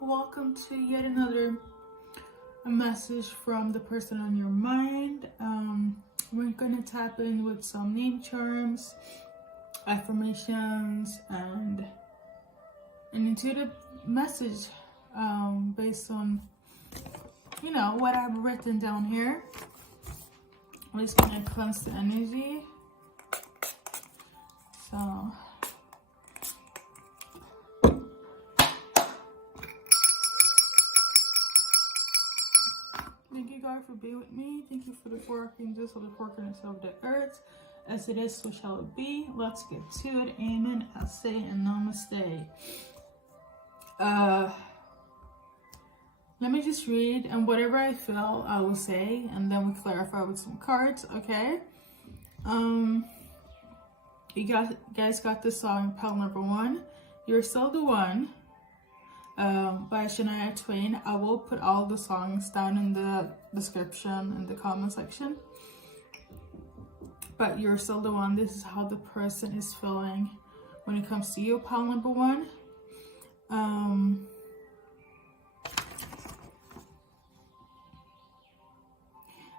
welcome to yet another message from the person on your mind. We're gonna tap in with some name charms, affirmations, and an intuitive message based on what I've written down here. I'm just gonna cleanse the energy. So thank you, God, for being with me. Thank you for the four archangels of the four corners of the earth. As it is, so shall it be. Let's get to it. Amen. I say and namaste. Let me just read, and whatever I feel, I will say, and then we clarify with some cards, okay? You guys got this song, pile number 1. You're Still the One, by Shania Twain. I will put all the songs down in the description in the comment section. But you're still the one. This is how the person is feeling when it comes to you, pile number 1.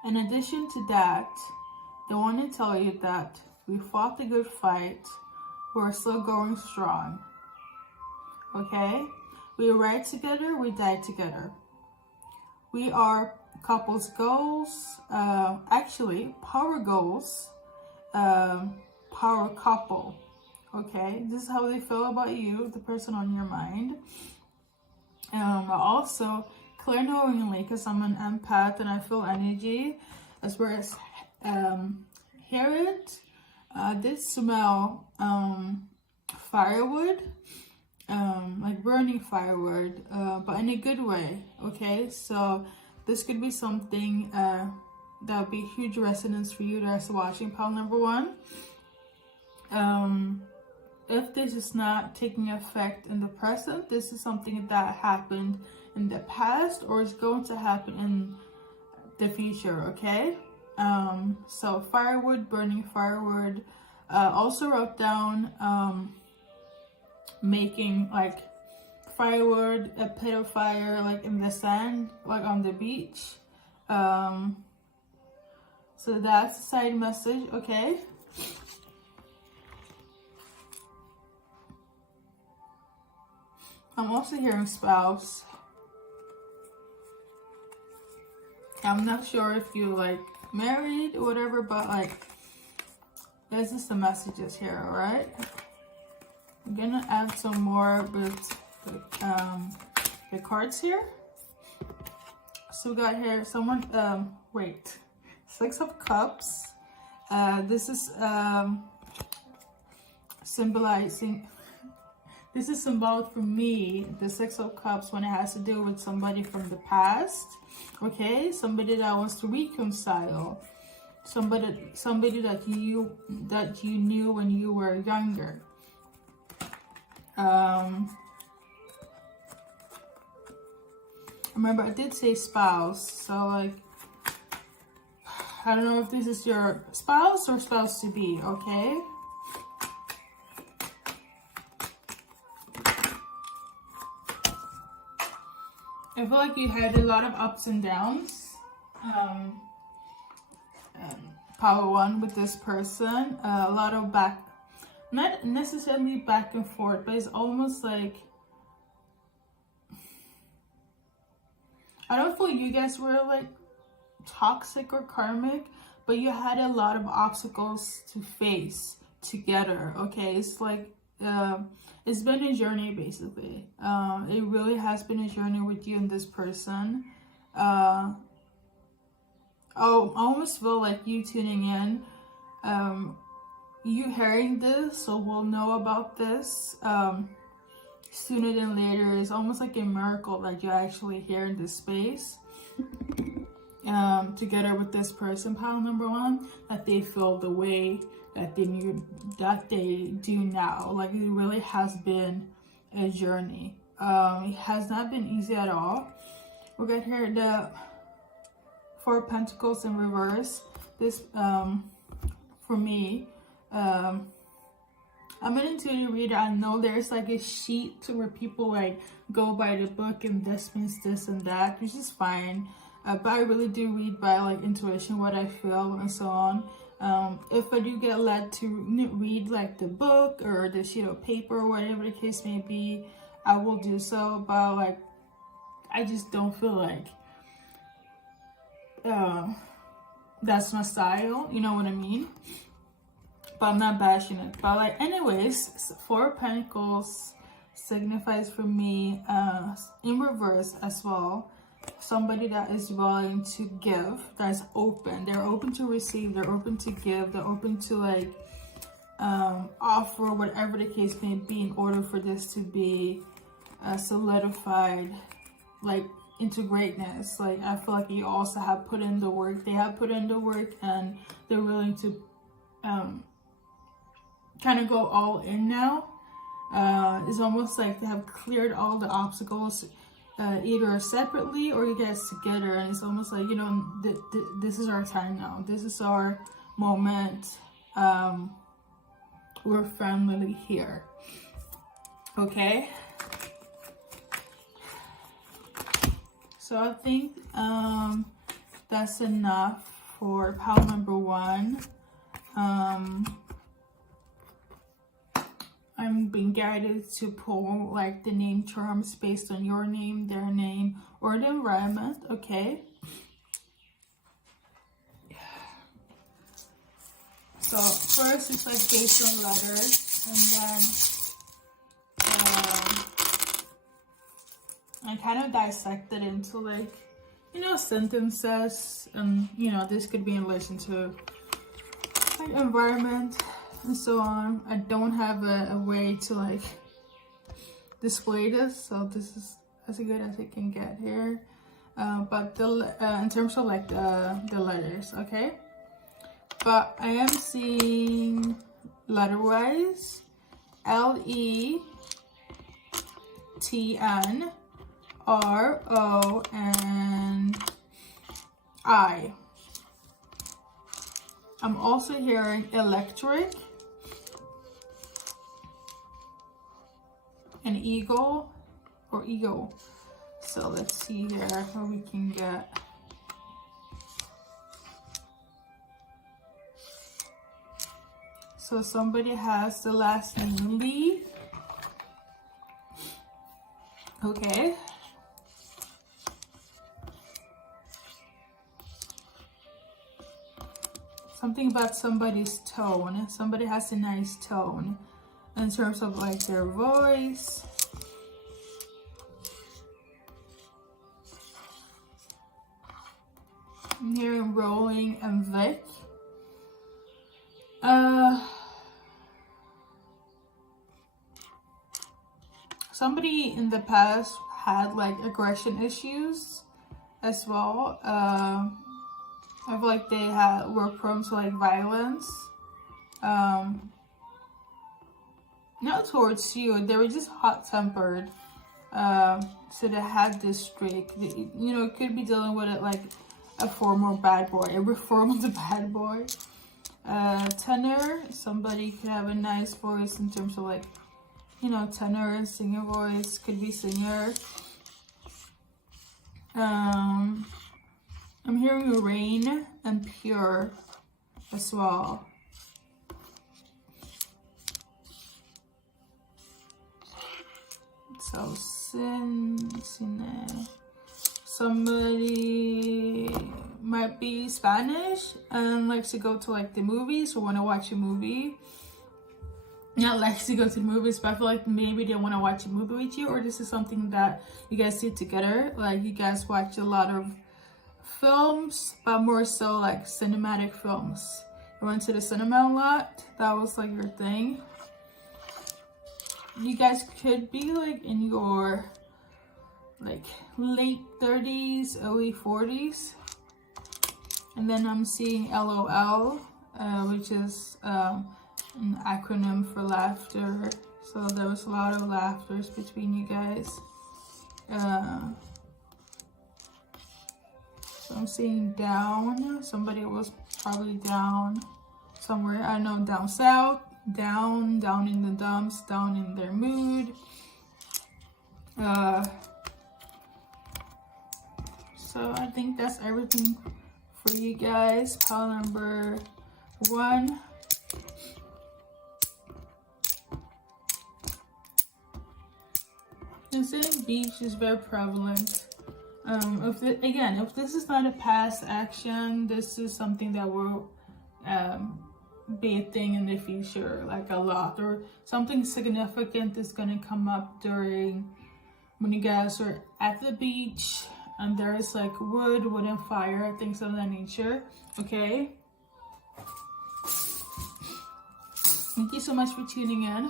In addition to that, I want to tell you that we fought the good fight. We're still going strong. Okay? We ride together, we die together. We are couples goals, actually power goals, power couple. Okay? This is how they feel about you, the person on your mind. Also, clairaudiently, because I'm an empath and I feel energy, as well as hear it. I did smell firewood, like burning firewood, but in a good way. Okay, so this could be something that would be huge resonance for you that's watching pile number 1. If this is not taking effect in the present, this is something that happened in the past or is going to happen in the future, okay? So firewood, burning firewood. Also wrote down making like firewood, a pit of fire, like in the sand, like on the beach. So that's a side message, okay? I'm also hearing spouse. I'm not sure if you like married or whatever, but like this is the messages here, all right? I'm gonna add some more with the cards here. So we got here someone, wait, 6 of Cups. This is symbolizing, this is symbolic for me, the 6 of Cups, when it has to do with somebody from the past, okay? Somebody that wants to reconcile, somebody that you knew when you were younger. Remember, I did say spouse, so like, I don't know if this is your spouse or spouse to be, okay? I feel like you had a lot of ups and downs. Power 1 with this person. A lot of not necessarily back and forth, but it's almost like, I don't feel you guys were like toxic or karmic, but you had a lot of obstacles to face together, okay? It's like, it's been a journey, basically. It really has been a journey with you and this person. I almost feel like you tuning in, you hearing this, so we'll know about this sooner than later. It's almost like a miracle that you're actually here in this space together with this person, pile number 1, that they feel the way that they do now. Like, it really has been a journey. It has not been easy at all. We got here the 4 of Pentacles in reverse. This for me, I'm an intuitive reader. I know there's like a sheet where people like go by the book and this means this and that, which is fine. But I really do read by like intuition, what I feel and so on. If I do get led to read like the book or the sheet of paper or whatever the case may be, I will do so. But like, I just don't feel like that's my style, you know what I mean? But I'm not bashing it. But like, anyways, Four of Pentacles signifies for me in reverse as well, somebody that is willing to give, that's open. They're open to receive, they're open to give, they're open to like offer whatever the case may be in order for this to be solidified like into greatness. Like, I feel like you also have put in the work. They have put in the work and they're willing to kind of go all in now. It's almost like they have cleared all the obstacles, either separately or you guys together, and it's almost like, you know, this is our time now. This is our moment. We're finally here. Okay. So I think that's enough for pile number 1. I'm being guided to pull like the name charms based on your name, their name, or the environment. Okay. So first it's like based on letters, and then I kind of dissected into like, you know, sentences, and you know, this could be in relation to like environment and so on. I don't have a way to like display this, so this is as good as it can get here. But the in terms of like the letters, okay. But I am seeing letter-wise LETN, RO, and I. I'm also hearing electric, an eagle, or eagle. So let's see here what we can get. So somebody has the last name Lee. Okay. Something about somebody's tone. Somebody has a nice tone in terms of like their voice. I'm hearing Rolling and Vic. Somebody in the past had like aggression issues as well. I feel like they were prone to like violence. Not towards you, they were just hot-tempered. So they had this streak. You know, it could be dealing with it like a former bad boy, every form of the bad boy. Tenor, somebody could have a nice voice in terms of like, you know, tenor, singer voice, could be singer. I'm hearing rain and pure as well. So somebody might be Spanish and likes to go to like the movies or want to watch a movie. Not likes to go to the movies, but I feel like maybe they want to watch a movie with you, or this is something that you guys do together. Like you guys watch a lot of films, but more so like cinematic films. You went to the cinema a lot. That was like your thing. You guys could be like in your like late 30s, early 40s. And then I'm seeing LOL, which is an acronym for laughter. So there was a lot of laughters between you guys. So I'm seeing down. Somebody was probably down somewhere. I don't know, down south, down in the dumps, down in their mood. So I think that's everything for you guys. Pile number 1. Considering beach is very prevalent. If this is not a past action, this is something that will be a thing in the future, like a lot, or something significant is going to come up during when you guys are at the beach and there is like wood and fire, things of that nature. Okay, thank you so much for tuning in.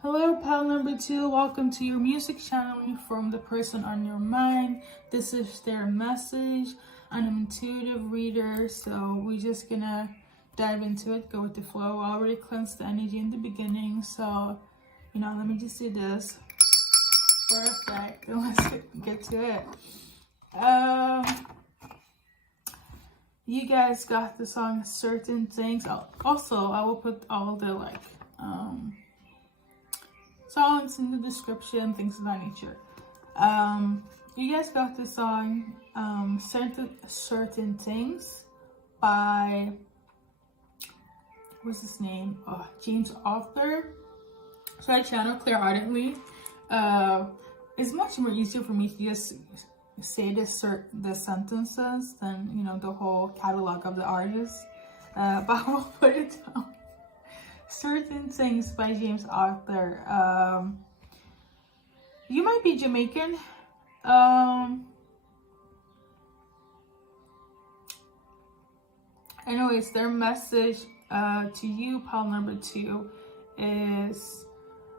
Hello, pile number 2. Welcome to your music channeling from the person on your mind. This is their message. I'm an intuitive reader, so we're just gonna dive into it, go with the flow. I already cleansed the energy in the beginning, so let me just do this for effect and let's get to it. You guys got the song Certain Things. Also, I will put all the songs in the description, things of that nature. You guys got the song Certain Things by, what's his name? James Arthur. So I channel Clairaudiently. It's much more easier for me to just say the sentences than the whole catalog of the artist. But I will put it down. Certain Things by James Arthur. You might be Jamaican. Anyways, their message to you, pile number 2, is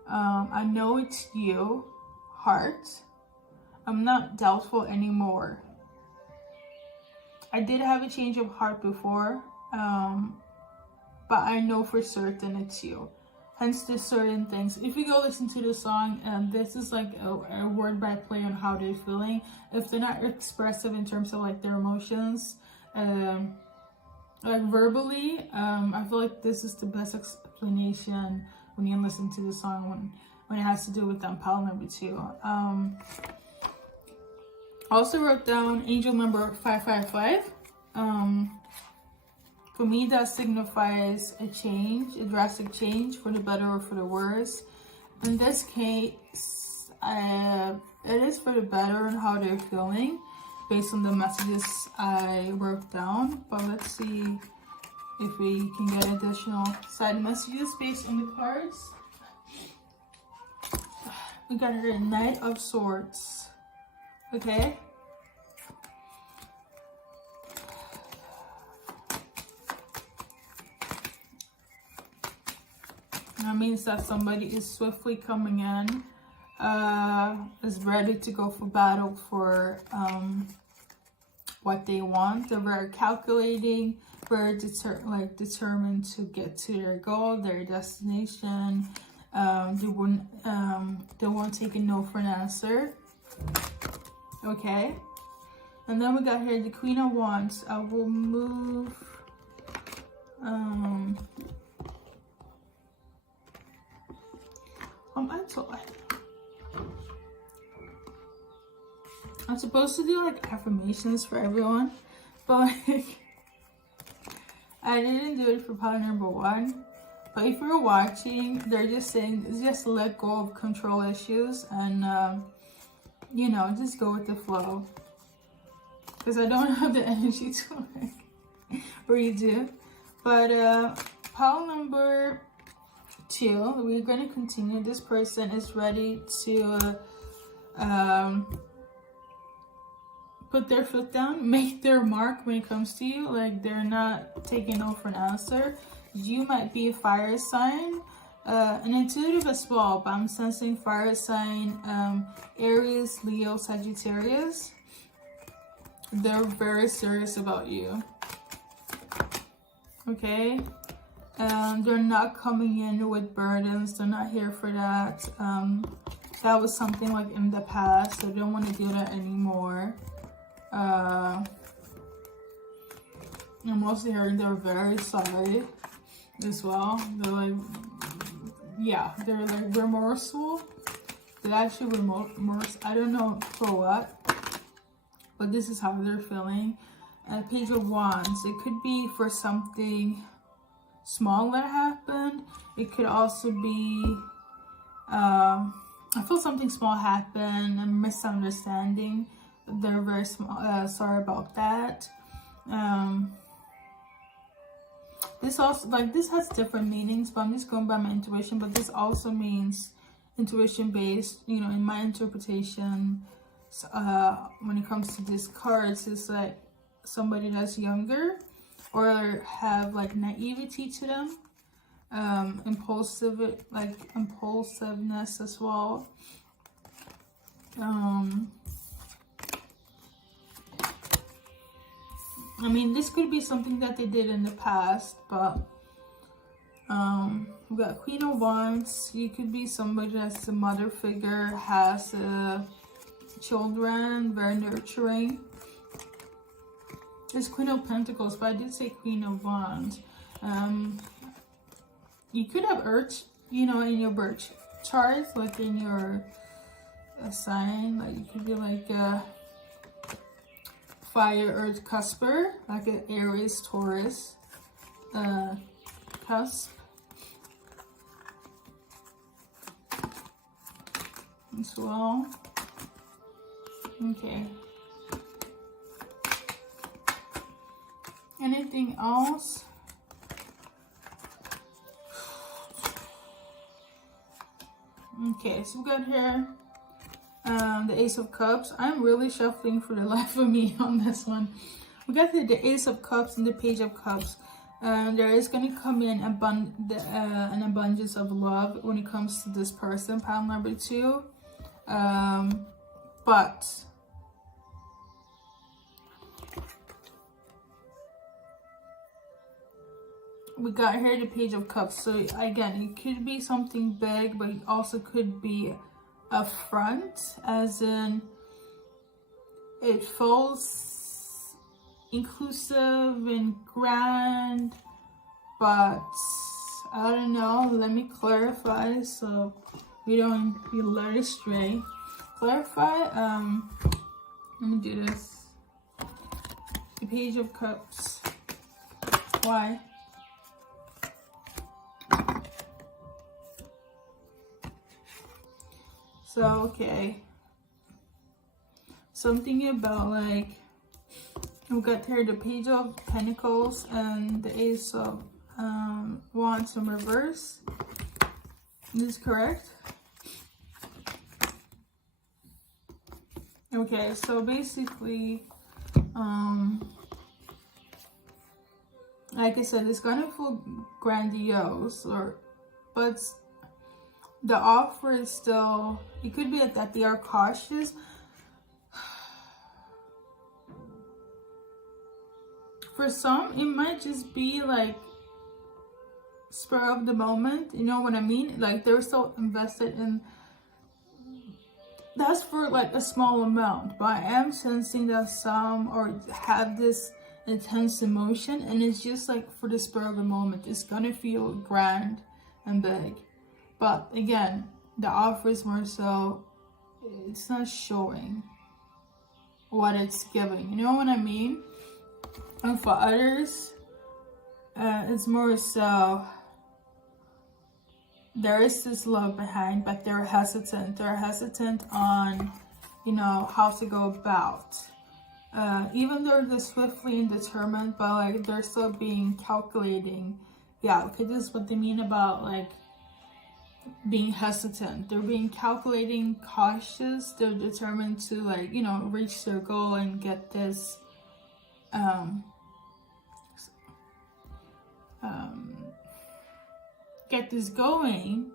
I know it's you, heart. I'm not doubtful anymore. I did have a change of heart before, but I know for certain it's you. Hence the Certain Things. If you go listen to the song, this is like a word by play on how they're feeling. If they're not expressive in terms of like their emotions, like verbally, I feel like this is the best explanation when you listen to the song when it has to do with pile number 2. I also wrote down angel number 555. For me, that signifies a change, a drastic change for the better or for the worse. In this case, it is for the better and how they're feeling based on the messages I wrote down. But let's see if we can get additional side messages based on the cards. We got here Knight of Swords. Okay. That means that somebody is swiftly coming in, is ready to go for battle for what they want. They're very calculating, very determined to get to their goal, their destination. They won't take a no for an answer. Okay. And then we got here the Queen of Wands. I will move I'm supposed to do like affirmations for everyone, but like I didn't do it for pile number 1. But if you're watching, they're just saying just let go of control issues and just go with the flow, because I don't have the energy to like redo. But pile number 2, we're going to continue. This person is ready to put their foot down, make their mark when it comes to you. Like they're not taking no for an answer. You might be a fire sign, an intuitive as well, but I'm sensing fire sign, Aries, Leo, Sagittarius. They're very serious about you. Okay. They're not coming in with burdens. They're not here for that. That was something like in the past. They don't want to do that anymore. I'm mostly hearing they're very sorry. as well. They're like, yeah, they're like remorseful. They're actually remorse. I don't know for what, but this is how they're feeling. Page of Wands. It could be for something small that happened. It could also be, I feel something small happened, a misunderstanding. They're very small. Sorry about that. This also, like, this has different meanings, but I'm just going by my intuition. But this also means intuition based, you know, in my interpretation. When it comes to these cards, it's like somebody that's younger or have like naivety to them, impulsiveness as well. I mean, this could be something that they did in the past, but we got Queen of Wands. You could be somebody that's a mother figure, has children, very nurturing. There's Queen of Pentacles, but I did say Queen of Wands. You could have Earth, you know, in your birth chart, like in your sign. Like you could be like a Fire, Earth, cusper, like an Aries, Taurus, cusp. As well. Okay. Anything else? Okay, so we got here the Ace of Cups. I'm really shuffling for the life of me on this one. We got here the Ace of Cups and the Page of Cups. There is going to come in an abundance of love when it comes to this person, pile number 2. But we got here the Page of Cups. So again, it could be something big, but it also could be a front, as in it feels inclusive and grand, but I don't know. Let me clarify so we don't be led astray. Clarify. Let me do this. The Page of Cups. Why? So, okay. Something about, like, we got here the Page of Pentacles and the Ace of Wands in reverse. Is this correct? Okay, so basically, like I said, it's gonna feel grandiose, but the offer is still, it could be that they are cautious. For some, it might just be like spur of the moment, you know what I mean? Like they're so invested in, that's for like a small amount, but I am sensing that some or have this intense emotion, and it's just like for the spur of the moment. It's gonna feel grand and big, but again, the offer is more so, it's not showing what it's giving, you know what I mean? And for others, it's more so there is this love behind, but they're hesitant. They're hesitant on, you know, how to go about. Even though they're swiftly and determined, but like they're still being calculating. Yeah, okay, this is what they mean about like being hesitant. They're being calculating, cautious. They're determined to, like, you know, reach their goal and get this going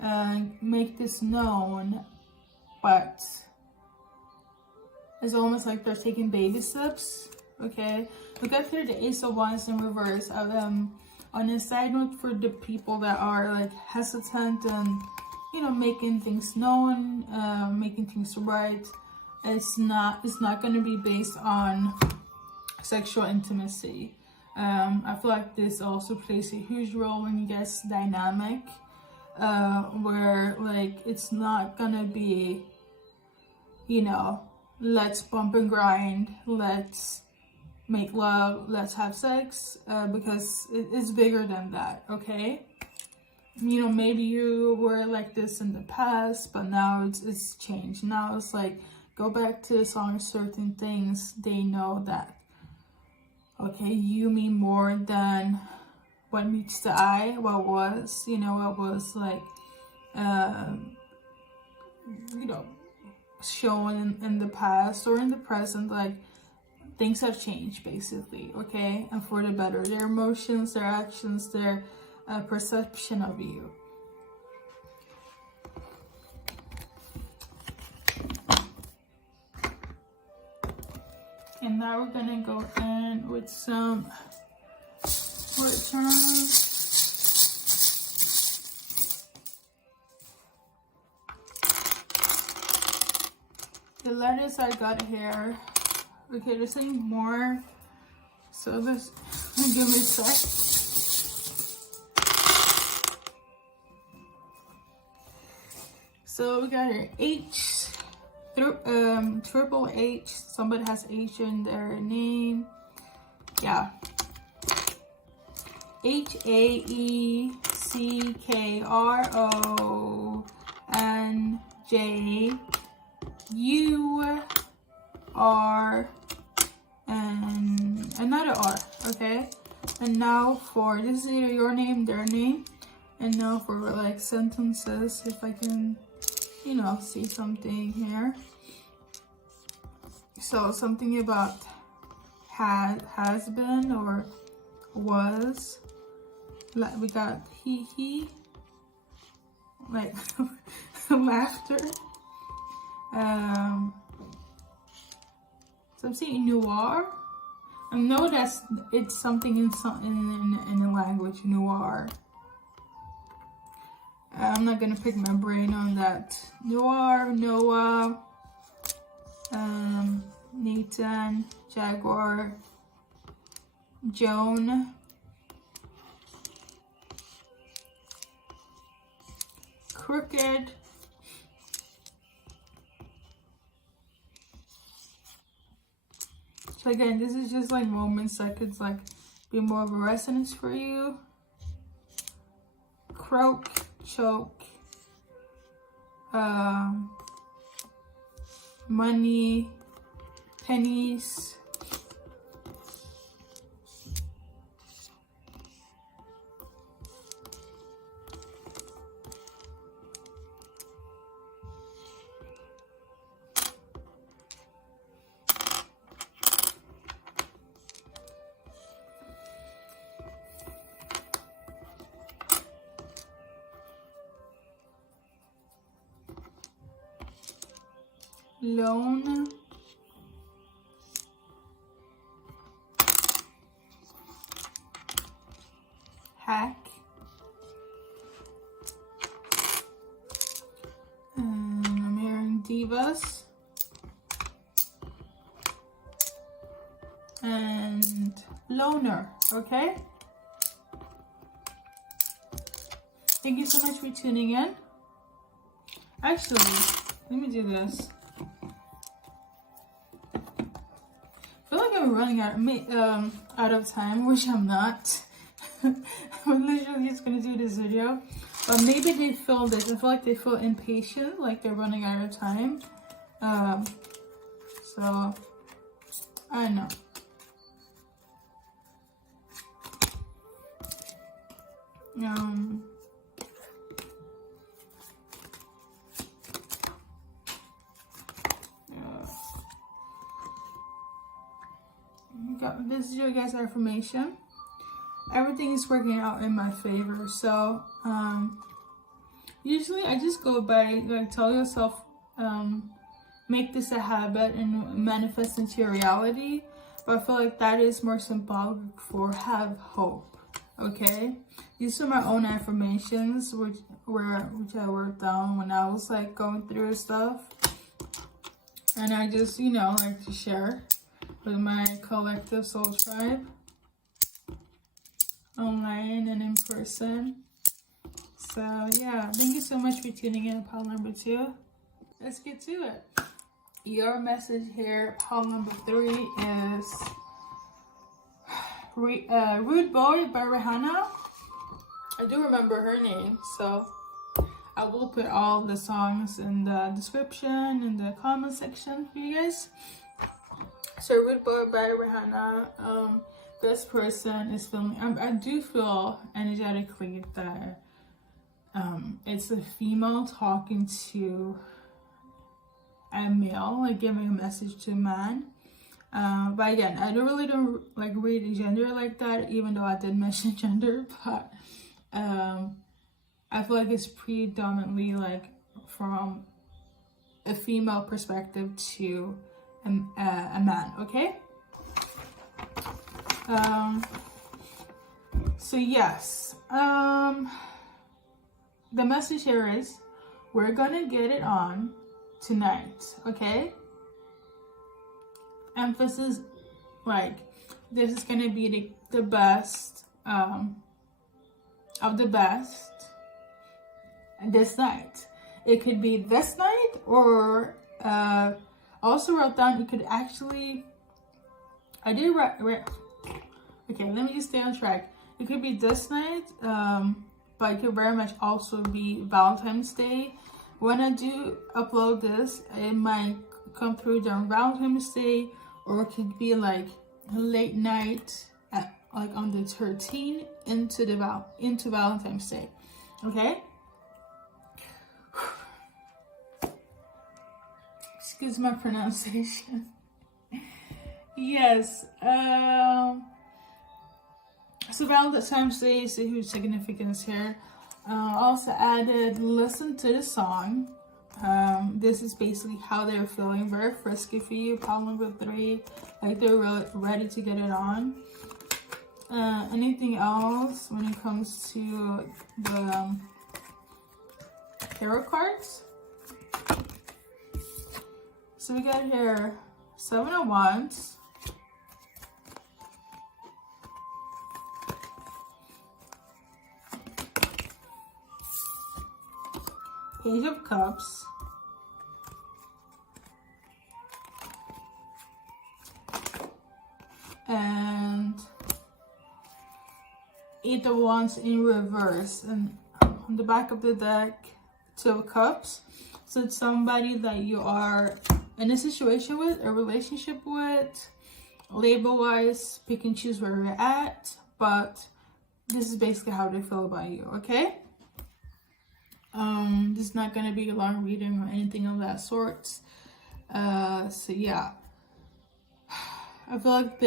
and make this known, but it's almost like they're taking baby steps. Okay, we got here the Ace of Wands in reverse. On a side note, for the people that are like hesitant and, you know, making things known, making things right, it's not going to be based on sexual intimacy. I feel like this also plays a huge role in you guys' dynamic, where like it's not gonna be, you know, let's bump and grind, let's make love, let's have sex, because it's bigger than that, okay? You know, maybe you were like this in the past, but now it's changed. Now it's like, go back to the song, certain things, they know that, okay, you mean more than what meets the eye, what was, you know, what was like, you know, shown in the past or in the present, like, things have changed, basically, okay? And for the better, their emotions, their actions, their perception of you. And now we're gonna go in with some returns. The letters I got here. Okay, there's any more. So this, give me a sec. So we got here H, triple H. Somebody has H in their name. Yeah. HAECKRONJUR and another R, okay? And now for, this is either your name, their name. And now for like sentences, if I can, you know, see something here. So something about has been or was. Like we got he, like laughter. So I'm seeing noir. I know it's something in the language noir. I'm not gonna pick my brain on that. Noir, Noah, Nathan, Jaguar, Joan, Crooked, so again, this is just like moments that could like be more of a resonance for you. Croak, choke, money, pennies, loan, hack, I'm hearing divas, and loner, okay? Thank you so much for tuning in. Actually, let me do this. I feel like I'm running out of time, which I'm not. I'm literally just gonna do this video, but maybe they feel this. I feel like they feel impatient, like they're running out of time. So I don't know. This is your guys' affirmation. Everything is working out in my favor. So usually I just go by like, tell yourself, make this a habit and manifest into your reality. But I feel like that is more symbolic for have hope. Okay, these are my own affirmations, which I wrote down when I was like going through stuff, and I just, you know, like to share with my collective soul tribe. online and in person. So yeah, thank you so much for tuning in, pile number 2. Let's get to it. Your message here, pile number 3, is Rude Boy by Rihanna. I do remember her name, so I will put all the songs in the description, in the comment section for you guys. So Rude Boy by Rihanna. This person is feeling, I do feel energetically that it's a female talking to a male, like giving a message to a man. But again, I don't like read gender like that, even though I did mention gender, but I feel like it's predominantly like from a female perspective to a man, okay? So yes, the message here is, we're gonna get it on tonight, okay? Emphasis, like, this is gonna be the best of the best this night. It could be this night, or also wrote down, it could actually, I did write, okay, let me just stay on track. It could be this night, but it could very much also be Valentine's Day. When I do upload this, it might come through during Valentine's Day, or it could be like a late night at like on the 13th into Valentine's Day. Okay? Excuse my pronunciation. Yes. So Valentine's Day is a huge significance here. Also added, listen to the song. This is basically how they're feeling. Very frisky for you. Pile number 3. Like they're really ready to get it on. Anything else when it comes to the tarot cards? So we got here 7 of Wands, Page of Cups, and 8 of Wands in reverse, and on the back of the deck, 2 of Cups. So it's somebody that you are in a situation with, a relationship with, label-wise, pick and choose where you're at, but this is basically how they feel about you, okay? This is not going to be a long reading or anything of that sort. So yeah. I feel like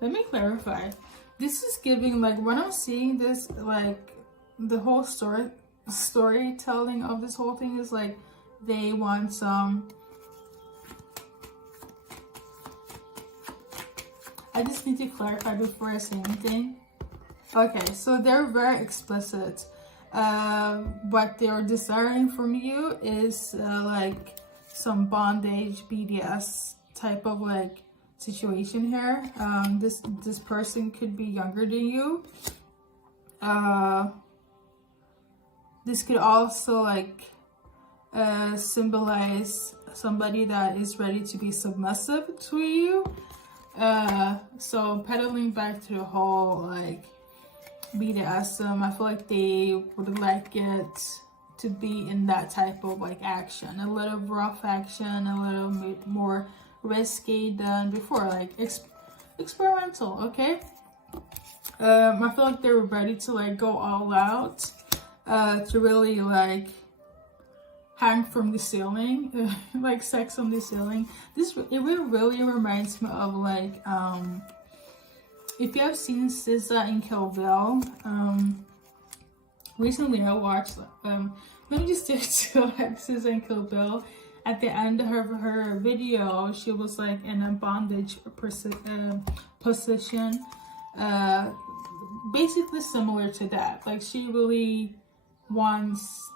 let me clarify. This is giving, like, when I'm seeing this, like, the whole storytelling of this whole thing is like they want some, I just need to clarify before I say anything. Okay, so they're very explicit. What they're desiring from you is like some bondage, BDS type of like situation here. This person could be younger than you. This could also like symbolize somebody that is ready to be submissive to you. So pedaling back to the whole like BDSM, I feel like they would like it to be in that type of like action, a little rough action, a little bit more risky than before, like experimental. Okay. I feel like they're ready to like go all out, to really like hang from the ceiling, like sex on the ceiling. It really reminds me of like if you have seen SZA in Kill Bill. Recently I watched let me just stick to like SZA in Kill Bill. At the end of her video, she was like in a bondage position, basically similar to that. Like she really wants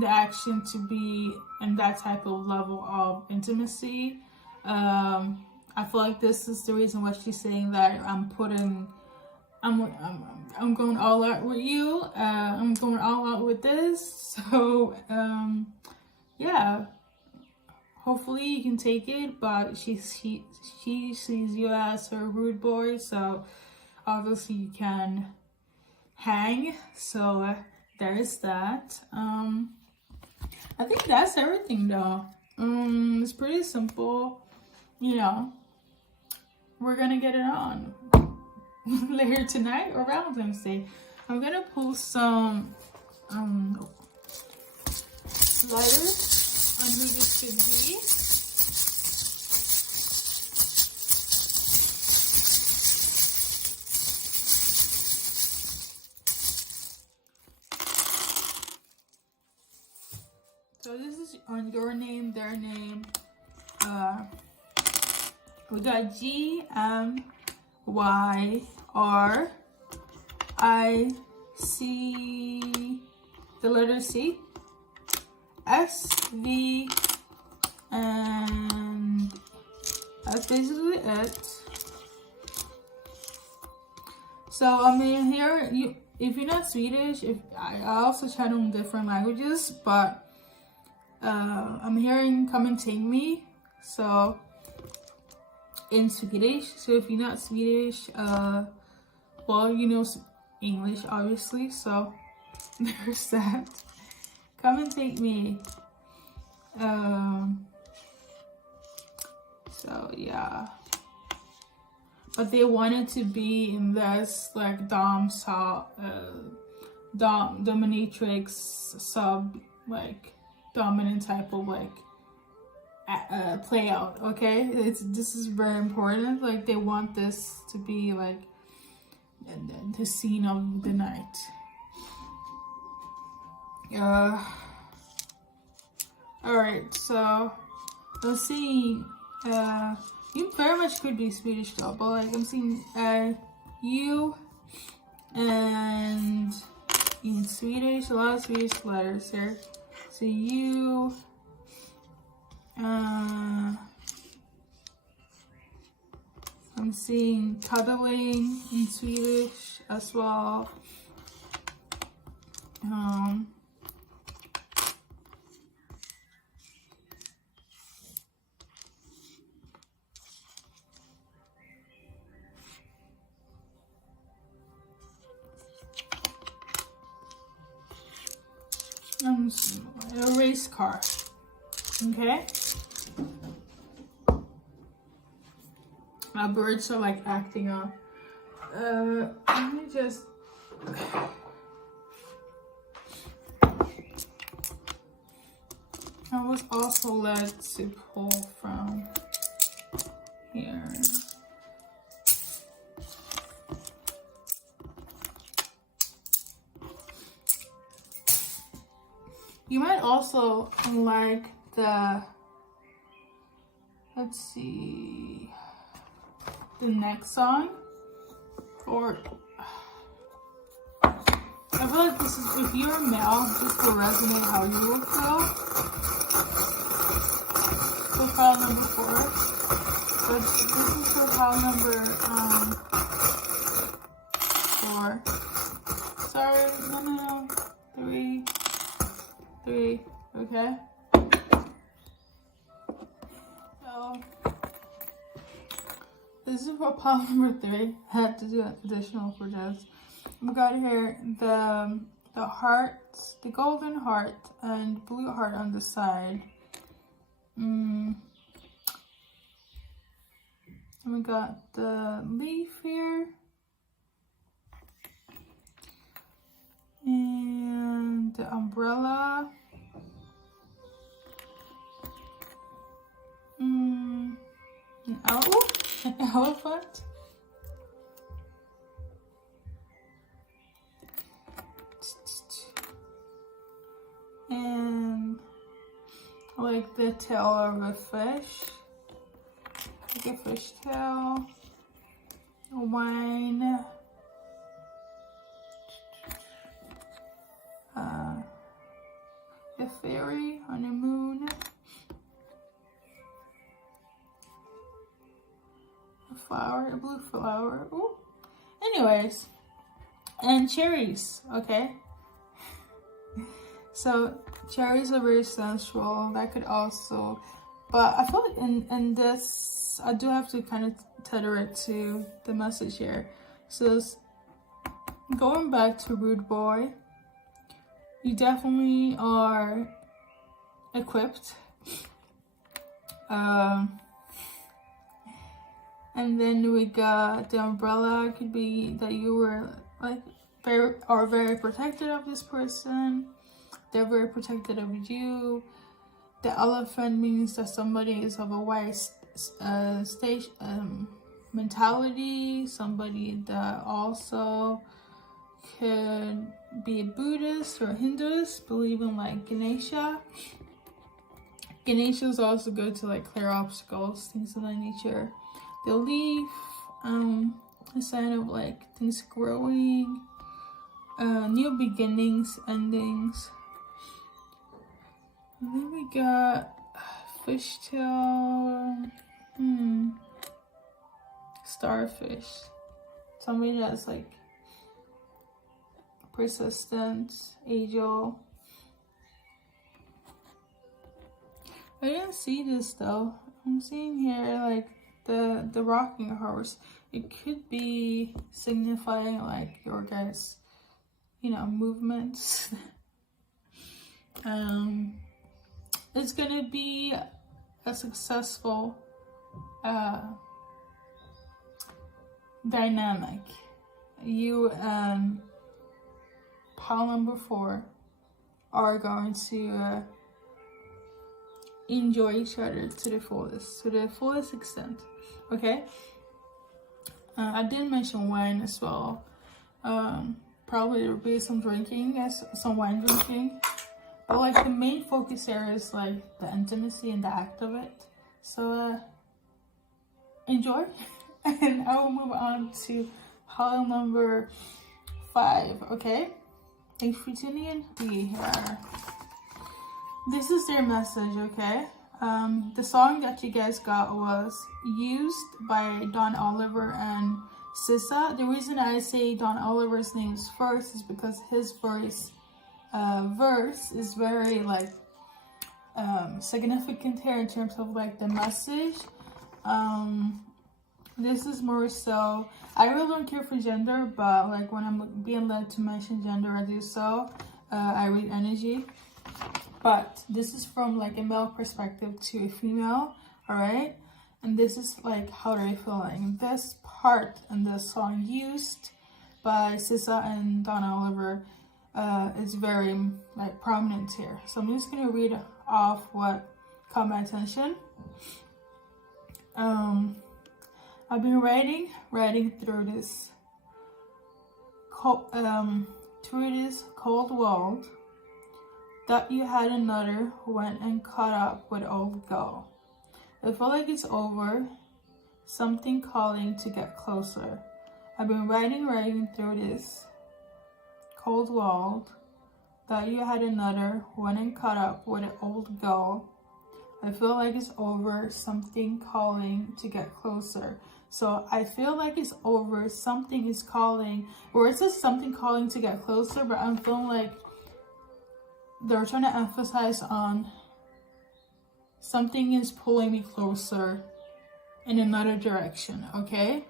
the action to be in that type of level of intimacy. I I feel like this is the reason why she's saying that I'm going all out with you. I'm going all out with this. So yeah, hopefully you can take it. But she sees you as her rude boy, so obviously you can hang. So there is that. I think that's everything though. It's pretty simple, you know. We're gonna get it on later tonight or Valentine's Day. I'm gonna pull some letters on who this could be. So this is on your name, their name. We got GMYRIC, the letter C, SV, and that's basically it. So I mean, here you, if you're not Swedish, if I also channel in different languages, but I'm hearing "come and take me," so in Swedish. So if you're not Swedish, well, you know English obviously, so there's that. Come and take me. So yeah, but they wanted to be in this like dominatrix sub, like dominant type of like play out. Okay, this is very important. Like they want this to be like the scene of the night. All right, so I'm seeing you very much could be Swedish though, but like I'm seeing you and in Swedish, a lot of Swedish letters here. So you, I'm seeing cuddling in Swedish as well. A race car. Okay. My birds are like acting up. Let me just. I was also led to pull from here. You might also like the, let's see, the next song, or I feel like this is, if you're a male, this will resonate how you will feel. So file number 4, but this is for file number 4. Sorry, no, 3, okay? So, this is for pile number 3. I had to do an additional for this. We got here the heart, the golden heart, and blue heart on the side. And we got the leaf here. And the umbrella. An elephant. And like the tail of a fish. Like a fish tail. A wine. A fairy on a moon. flower, a blue flower. Ooh. Anyways, and cherries, okay? So cherries are very sensual. That could also, but I feel like in this, I do have to kind of tether it to the message here. So going back to Rude Boy, you definitely are equipped. And then we got the umbrella. Could be that you were like very protective of this person. They're very protective of you. The elephant means that somebody is of a wise stage mentality. Somebody that also could be a Buddhist or Hinduist, believe in like Ganesha. Ganesha is also good to like clear obstacles, things of that nature. The leaf, a sign of like things growing, new beginnings, endings. And then we got fishtail, starfish. Somebody that's like persistent, angel. I didn't see this though. I'm seeing here like the rocking horse. It could be signifying like your guys', movements. It's gonna be a successful dynamic. You and pile number 4 are going to enjoy each other to the fullest extent. Okay. I did mention wine as well. Probably there will be some drinking, some wine drinking. But like the main focus here is like the intimacy and the act of it. So enjoy. And I will move on to pile number 5, okay? Thanks for tuning in. This is their message, okay? The song that you guys got was Used by Don Oliver and SZA. The reason I say Don Oliver's name is first is because his verse is very like significant here in terms of like the message. This is more so, I really don't care for gender, but like when I'm being led to mention gender, I do so. I read energy, but this is from like a male perspective to a female, all right? And this is like how they're feeling. This part in the song Used by SZA and Don Oliver is very like prominent here. So I'm just gonna read off what caught my attention. I've been writing through this cold world. Thought you had another, went and caught up with old girl. I feel like it's over, something calling to get closer. I've been writing through this cold world. Thought you had another, went and caught up with an old girl. I feel like it's over, something calling to get closer. So I feel like it's over, something is calling, or it says something calling to get closer, but I'm feeling like they're trying to emphasize on something is pulling me closer in another direction, okay?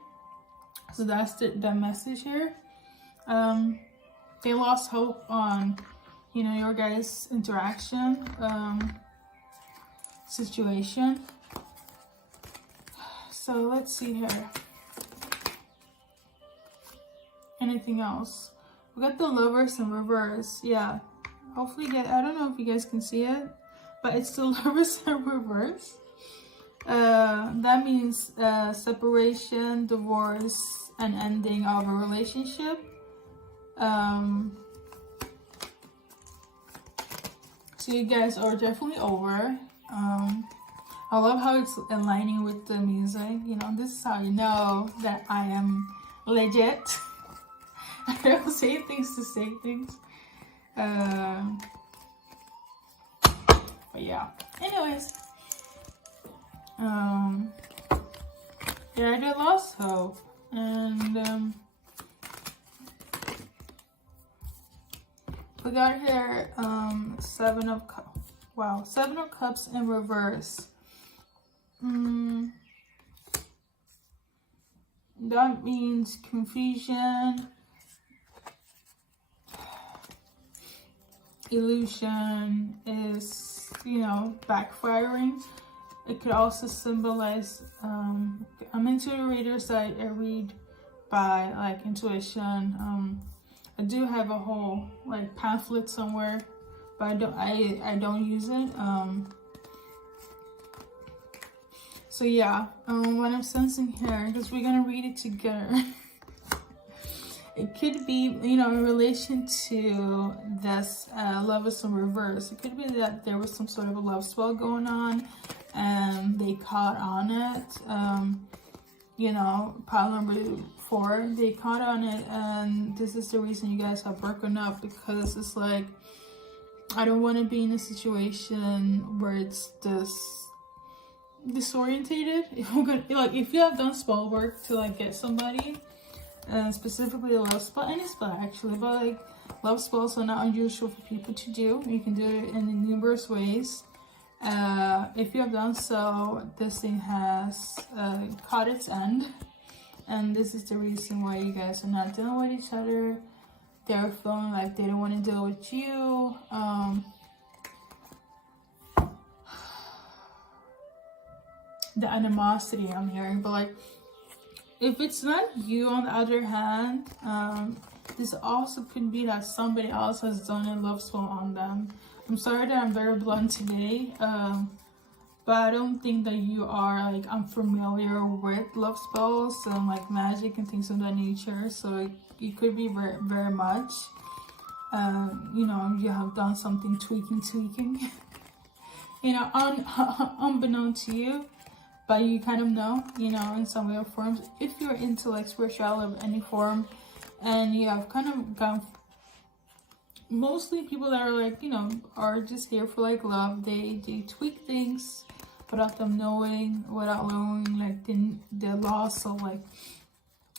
So that's the message here. They lost hope on, your guys' interaction, situation. So let's see here. Anything else? We got the lovers in reverse. Yeah. Hopefully I don't know if you guys can see it, but it's the lovers in reverse. That means separation, divorce, and ending of a relationship. So you guys are definitely over. I love how it's aligning with the music. This is how you know that I am legit. I don't say things to say things. But yeah. Anyways, Yeah, they lost hope. And we got here Seven of Cups. Wow, Seven of Cups in reverse. That means confusion, illusion is, backfiring. It could also symbolize, I'm into the readers that I read by like intuition. I do have a whole like pamphlet somewhere, but I don't use it. So yeah, what I'm sensing here, because we're gonna read it together. It could be, in relation to this Lovers in reverse. It could be that there was some sort of a love spell going on, and they caught on it. Pile number 4, they caught on it, and this is the reason you guys have broken up, because it's like, I don't want to be in a situation where it's disorientated. If you have done spell work to like get somebody, specifically a love spell, any spell actually, but like love spells are not unusual for people to do. You can do it in numerous ways. If you have done so, this thing has caught its end, and this is the reason why you guys are not dealing with each other. They're feeling like they don't want to deal with you. The animosity I'm hearing, but like, if it's not you, on the other hand, this also could be that somebody else has done a love spell on them. I'm sorry that I'm very blunt today, but I don't think that you are like unfamiliar with love spells and like magic and things of that nature. So it could be very, very much, you have done something tweaking, unbeknown to you. But you kind of know, in some way or forms, if you're into like spirituality of any form, and you have kind of gone, mostly people that are like, are just here for like love. They tweak things without them knowing, without knowing like the loss of like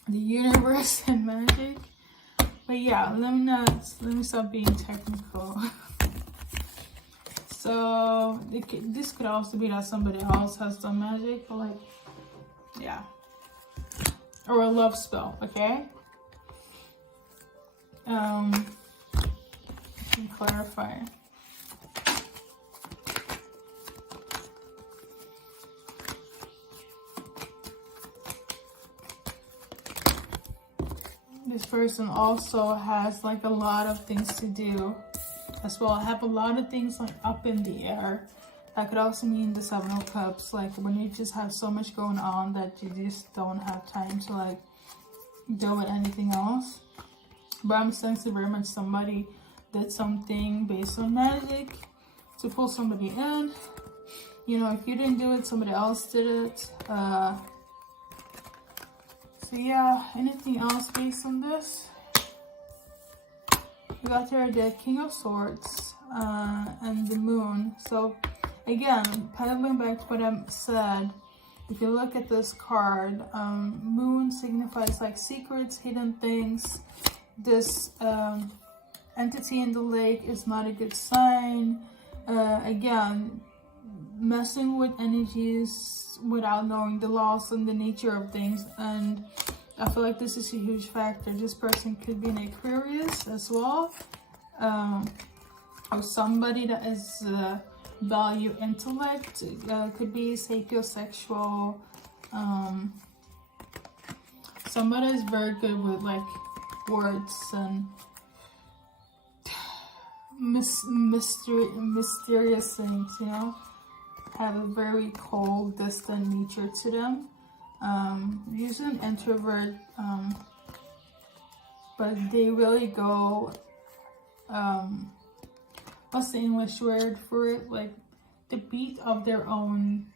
the universe and magic. But yeah, let me stop being technical. So this could also be that somebody else has done magic, but like, yeah, or a love spell. Okay. Let me clarify. This person also has like a lot of things to do as well. I have a lot of things like up in the air. That could also mean the Seven of Cups, like when you just have so much going on that you just don't have time to like deal with anything else. But I'm sensing very much somebody did something based on magic to pull somebody in. If you didn't do it, somebody else did it. So yeah, anything else based on this? We got there the King of Swords and the Moon. So again, pedaling back to what I said, if you look at this card, Moon signifies like secrets, hidden things. This entity in the lake is not a good sign. Again, messing with energies without knowing the loss and the nature of things. And I feel like this is a huge factor. This person could be an Aquarius as well, or somebody that is value intellect. Could be sapiosexual. Somebody is very good with like words and mysterious things. Have a very cold, distant nature to them. Usually an introvert, but they really go, what's the English word for it? Like the beat of their own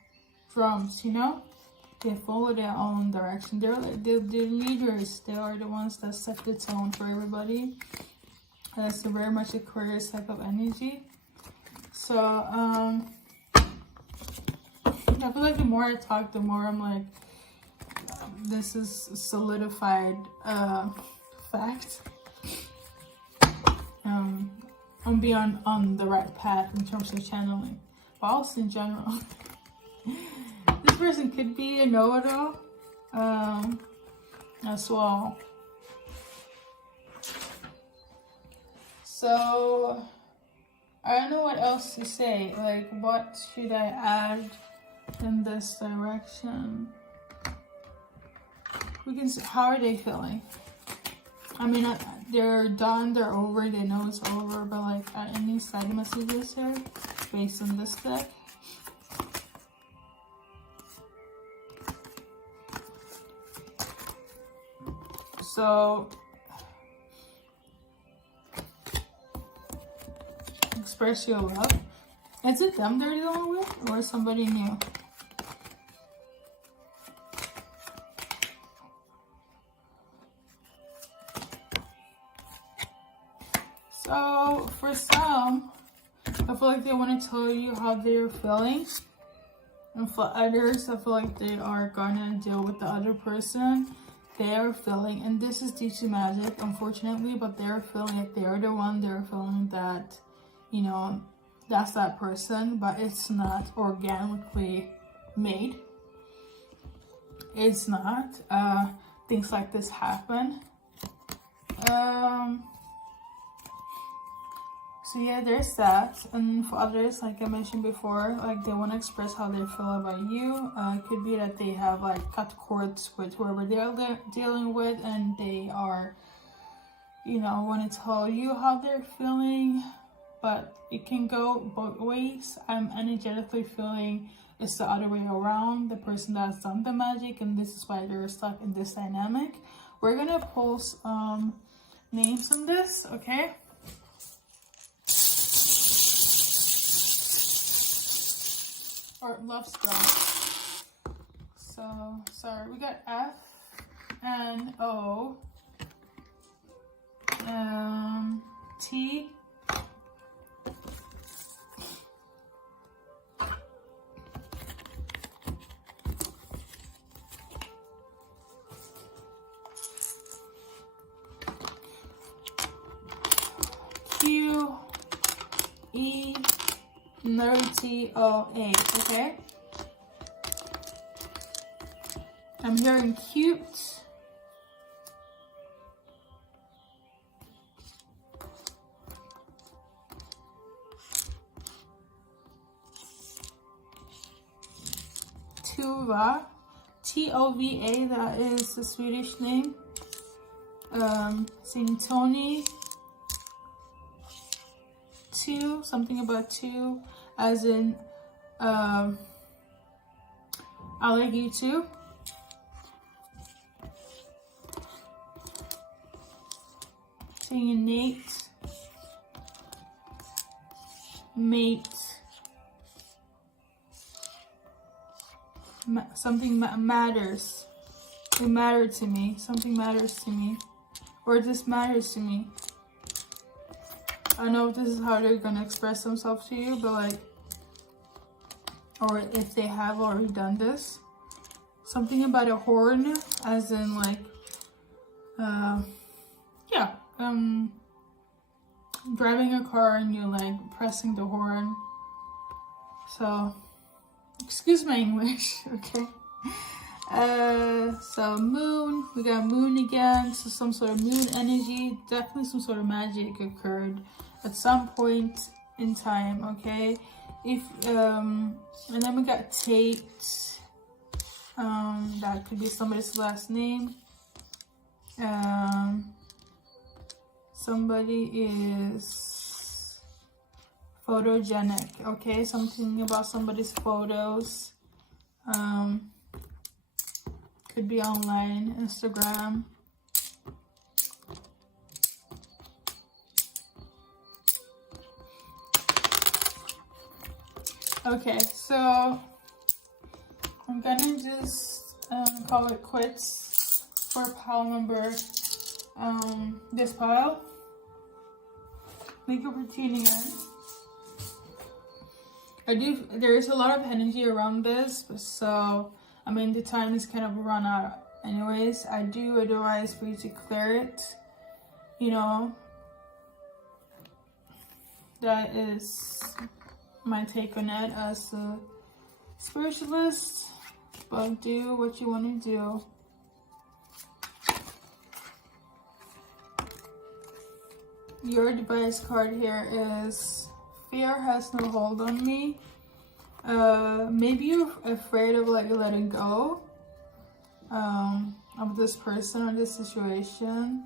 drums, They follow their own direction. They're leaders. They are the ones that set the tone for everybody. That's very much Aquarius type of energy. So, I feel like the more I talk, the more I'm like, this is solidified fact. I'm beyond on the right path in terms of channeling, but also in general. This person could be a know-it-all as well. So I don't know what else to say. Like, what should I add in this direction? We can see, how are they feeling? I mean, they're done, they're over, they know it's over, but like, any side messages here based on this deck? So, express your love. Is it them they're dealing with, or somebody new? So, for some, I feel like they want to tell you how they're feeling. And for others, I feel like they are gonna deal with the other person. They are feeling, and this is due to magic, unfortunately, but they're feeling it. They're the one, they're feeling that, you know, that's that person, but it's not organically made. It's not. Things like this happen. So yeah, there's that. And for others, like I mentioned before, like they want to express how they feel about you. It could be that they have like cut cords with whoever they're dealing with, and they are, you know, want to tell you how they're feeling. But it can go both ways. I'm energetically feeling it's the other way around. The person that's done the magic, and this is why they're stuck in this dynamic. We're gonna pull names on this, okay? Or love spell. So sorry, we got F and O, T, Q, E, T-O-A, okay? I'm hearing cute. Tuva, T-O-V-A, that is the Swedish name. Saying Tony. Two, something about two, as in I like you too. Saying Nate, mate, something matters. It mattered to me. Something matters to me, or this matters to me. I don't know if this is how they're gonna express themselves to you, but like, or if they have already done this. Something about a horn, as in like, yeah, driving a car and you're like pressing the horn. So, excuse my English, okay? So moon, we got moon again, so some sort of moon energy, definitely some sort of magic occurred at some point in time, okay? If and then we got Tate, that could be somebody's last name. Somebody is photogenic, okay? Something about somebody's photos. Could be online, Instagram. Okay, so I'm gonna just call it quits for pile number, this pile. Thank you for tuning in. There is a lot of energy around this, so I mean the time is kind of run out Anyways, I do advise for you to clear it. You know, that is my take on it as a spiritualist, but do what you want to do. Your advice card here is fear has no hold on me. Maybe you're afraid of like letting go of this person or this situation.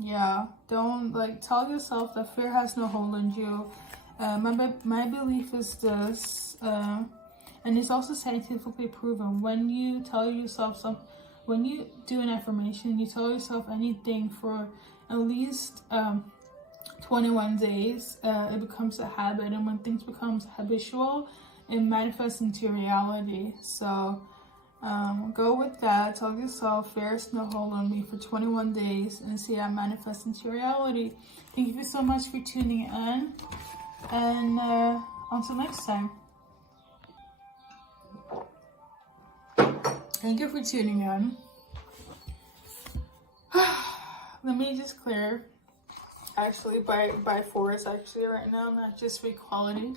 Yeah, don't like tell yourself that fear has no hold on you. My belief is this, and it's also scientifically proven. When you tell yourself when you do an affirmation, you tell yourself anything for at least 21 days, it becomes a habit, and when things becomes habitual, it manifests into reality. So go with that. Tell yourself fear has no hold on me for 21 days and see that manifest into reality. Thank you so much for tuning in, and until next time. Thank you for tuning in. Let me just clear actually by force actually right now, not just for equality.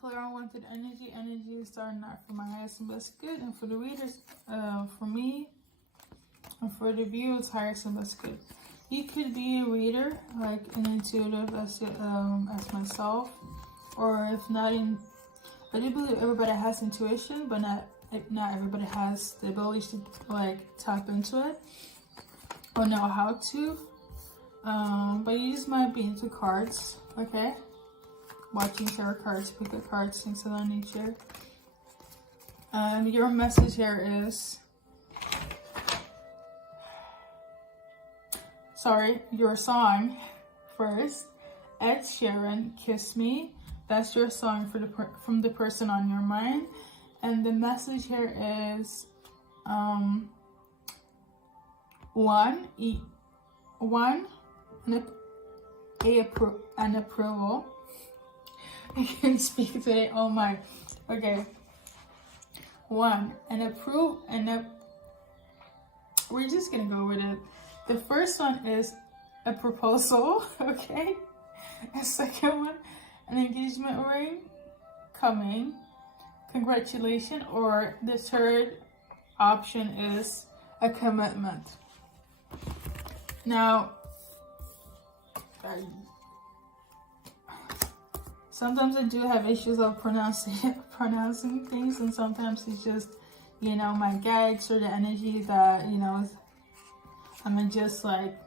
Clear unwanted energies are not for my highest and best good, and for the readers, for me, and for the view, it's highest and best good. You could be a reader, like an intuitive as myself, or if not I do believe everybody has intuition, but not everybody has the ability to like tap into it or know how to. But you just might be into cards, okay? Watching tarot cards, pick up cards, things of that nature. Your message here is, your song first. Ed Sheeran, Kiss Me. That's your song for from the person on your mind. And the message here is an approval. I can't speak today. Oh my. Okay. We're just gonna go with it. The first one is a proposal, okay? A second one, an engagement ring coming. Congratulations. Or the third option is a commitment. Now, sometimes I do have issues of pronouncing things, and sometimes it's just, you know, my guides or the energy that, you know, I'm just like,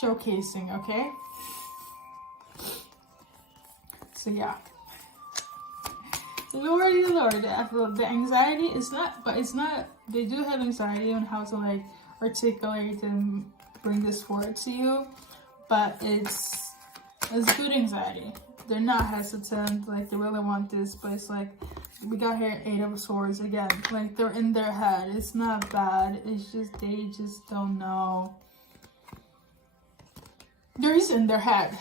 showcasing, okay? So yeah. Lord, I feel the anxiety is not, but it's not, they do have anxiety on how to like articulate and bring this forward to you, but it's good anxiety. They're not hesitant, like they really want this, but it's like, we got here 8 of Swords again, like they're in their head. It's not bad, it's just, they just don't know. They're just in their head,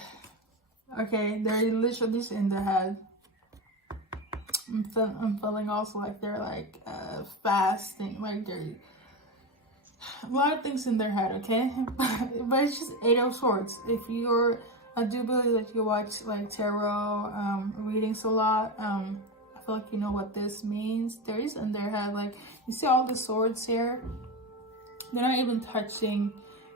okay? They're literally just in their head. I'm feeling also like they're like fasting, like they're a lot of things in their head, okay? But it's just 8 of Swords. If you're, I do believe that you watch like tarot readings a lot. I feel like you know what this means. There is in their head, like you see all the swords here. They're not even touching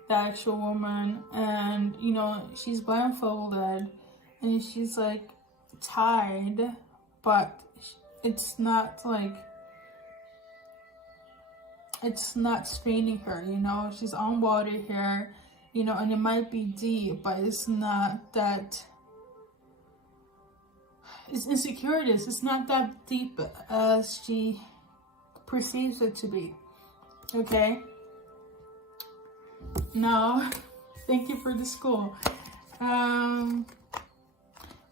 the actual woman, and you know she's blindfolded and she's like tied, but it's not like, it's not straining her, you know, she's on water here, you know, and it might be deep, but it's not that, it's insecurities, it's not that deep as she perceives it to be, okay? Now, thank you for the school.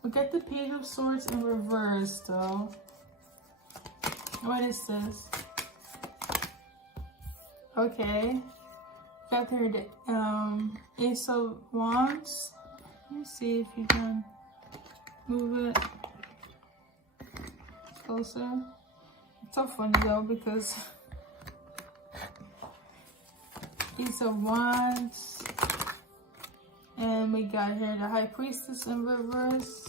We got the Page of Swords in reverse though. What is this? Okay. got here the Ace of Wands. Let me see if you can move it closer. It's so funny though because Ace of Wands, and we got here the High Priestess in reverse.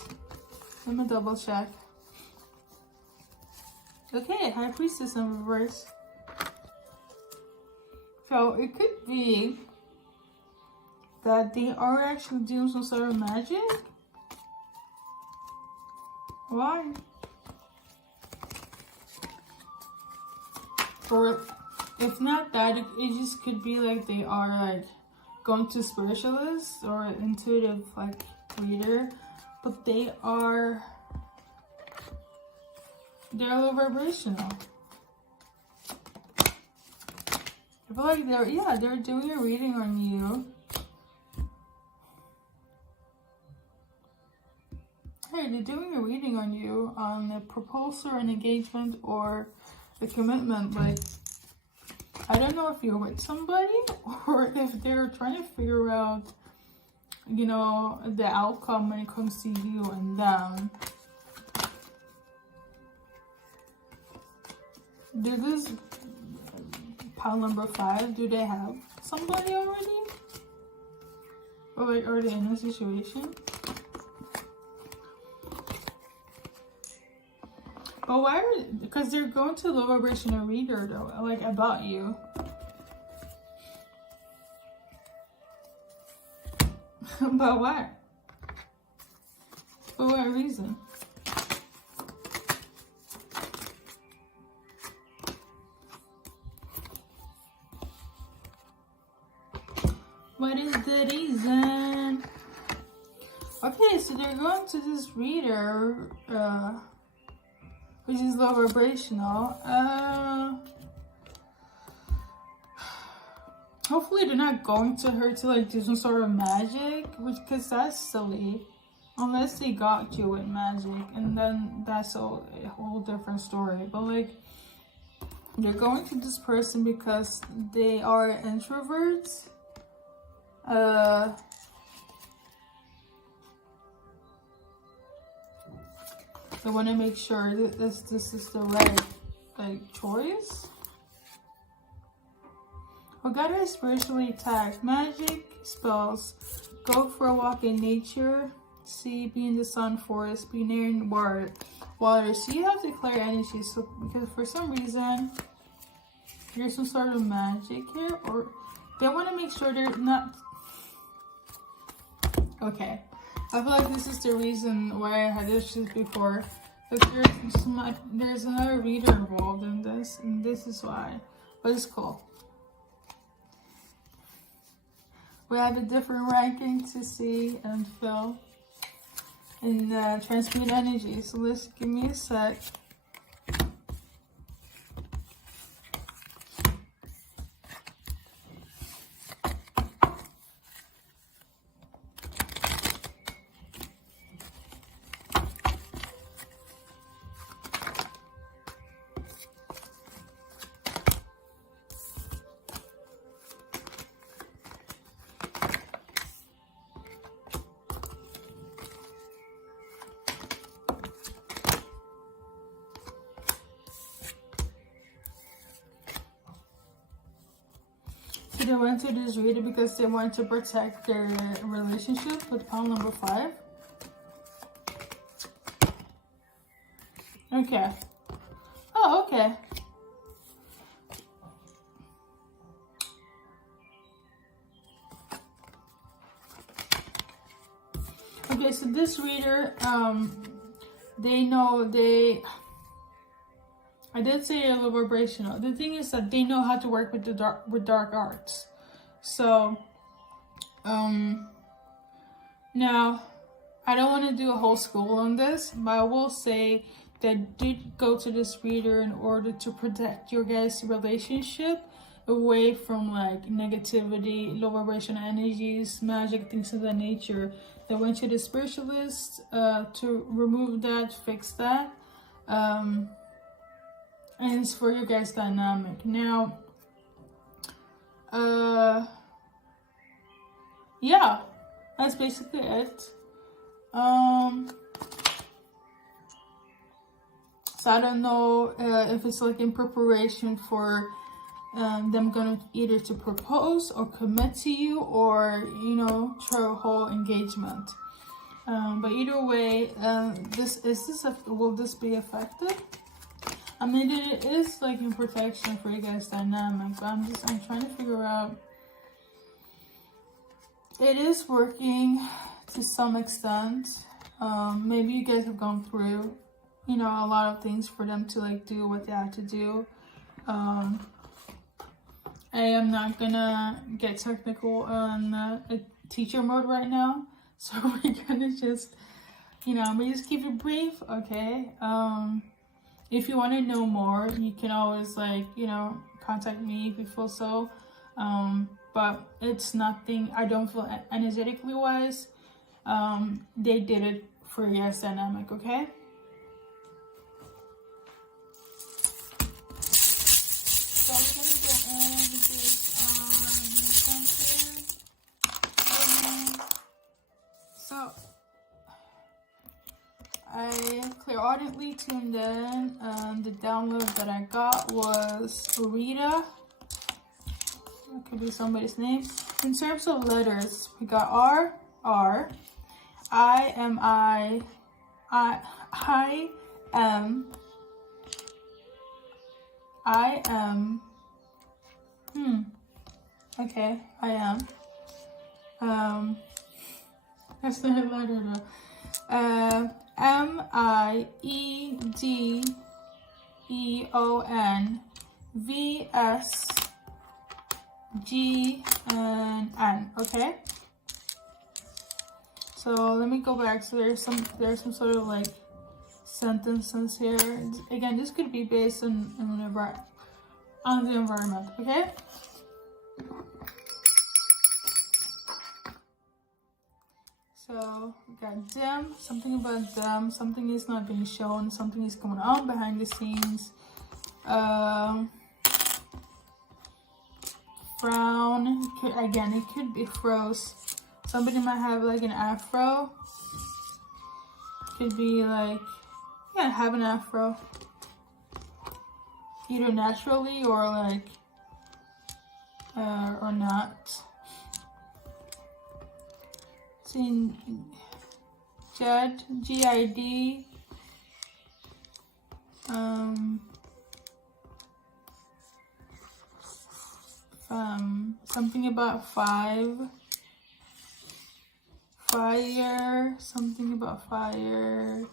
Let me double check. Okay, High Priestess in reverse. So it could be that they are actually doing some sort of magic. Why? Or if not that, it just could be like they are like going to spiritualists or intuitive like reader, but they're low vibrational. I feel like they're doing a reading on you. Hey, they're doing a reading on you on a proposal, an engagement, or a commitment. Like, I don't know if you're with somebody or if they're trying to figure out, you know, the outcome when it comes to you and them. Did this pile number 5, do they have somebody already? Or like, are they in a situation? But why are, because they're going to low vibrational reader though, like about you. But why? For what reason? What is the reason? Okay, so they're going to this reader, which is low vibrational. Hopefully they're not going to her to like do some sort of magic, because that's silly. Unless they got you with magic, and then that's a whole different story. But like, they're going to this person because they are introverts. They want to make sure that this is the right like choice. We got her spiritually attacked. Magic spells. Go for a walk in nature. See, be in the sun, forest, be near in water. So you have to clear energy. So because for some reason there's some sort of magic here, or they want to make sure they're not. Okay, I feel like this is the reason why I had issues before. But there's another reader involved in this, and this is why. But it's cool. We have a different ranking to see and feel and transmute energy. So let's give me a sec. They went to this reader because they want to protect their relationship with pile number 5. Okay. Oh, okay. Okay, so this reader, they know I did say a low vibrational. The thing is that they know how to work with the dark arts. So, now I don't want to do a whole school on this, but I will say that did go to this reader in order to protect your guys' relationship away from like negativity, low vibrational energies, magic, things of that nature. They went to the spiritualist to remove that, fix that. And it's for your guys' dynamic. Now, yeah, that's basically it. So I don't know if it's like in preparation for them gonna either to propose or commit to you, or you know, try a whole engagement. But either way, will this be effective? I mean, it is like in protection for you guys' dynamic, but I'm trying to figure out. It is working to some extent. Maybe you guys have gone through, you know, a lot of things for them to like do what they have to do. I am not gonna get technical on a teacher mode right now, so we're gonna just, you know, we just keep it brief, okay? If you want to know more, you can always like, you know, contact me if you feel so. But it's nothing, I don't feel energetically wise. They did it for your guys' dynamic, okay? So I'm gonna go in with this so I clairaudiently tuned in, and the download that I got was Rita. That could be somebody's name. In terms of letters, we got R, I, M, I, M, okay, I am. That's not a letter though. MEIEDEON, VS, G, and N, okay? So let me go back. So there's some sort of like sentences here. Again, this could be based on the environment, okay? So we got them, something about them, something is not being shown, something is going on behind the scenes. Frown, again, it could be froze. Somebody might have like an afro. Could be like, yeah, have an afro. Either naturally or like, or not. Seeing Jed, G-I-D. Something about fire, something about fire.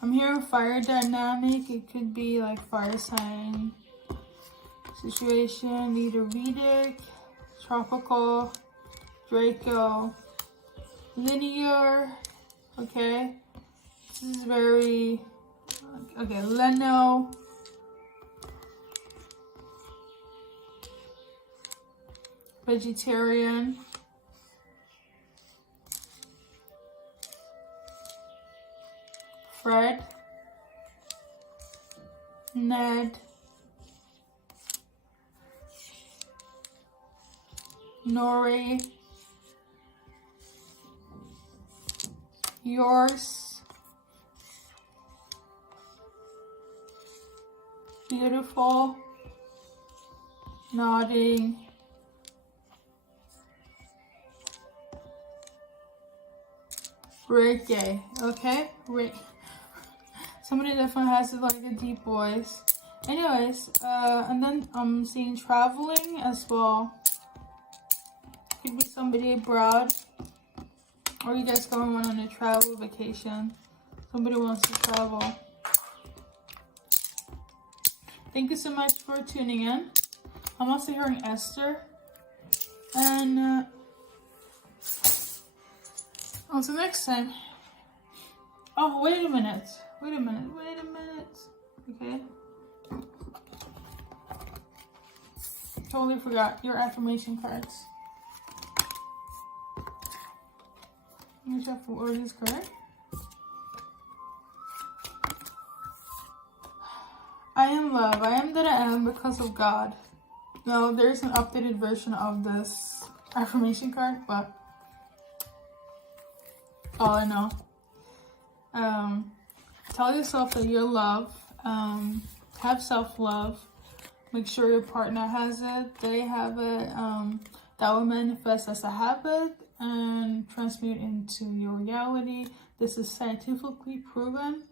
I'm hearing fire dynamic. It could be like fire sign situation, either Vedic, tropical, Draco, linear, okay? This is very, okay, Leno. Vegetarian. Fred. Ned. Nori. Yours. Beautiful. Nodding. Reggae, okay? Somebody definitely has like a deep voice. Anyways, and then I'm seeing traveling as well. Could be somebody abroad, or you guys going on a travel vacation. Somebody wants to travel. Thank you so much for tuning in. I'm also hearing Esther. And until next time. Oh, wait a minute. Okay. Totally forgot your affirmation cards. Let me check for what is correct. I am love. I am that I am because of God. No, there's an updated version of this affirmation card, but all I know. Tell yourself that you're loved. Have self-love. Make sure your partner has it. They have it. That will manifest as a habit and transmute into your reality. This is scientifically proven.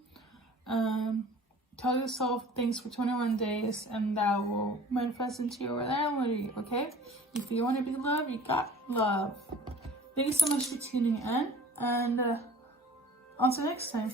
Tell yourself things for 21 days and that will manifest into your reality, okay? If you want to be loved, you got love. Thank you so much for tuning in, and until next time.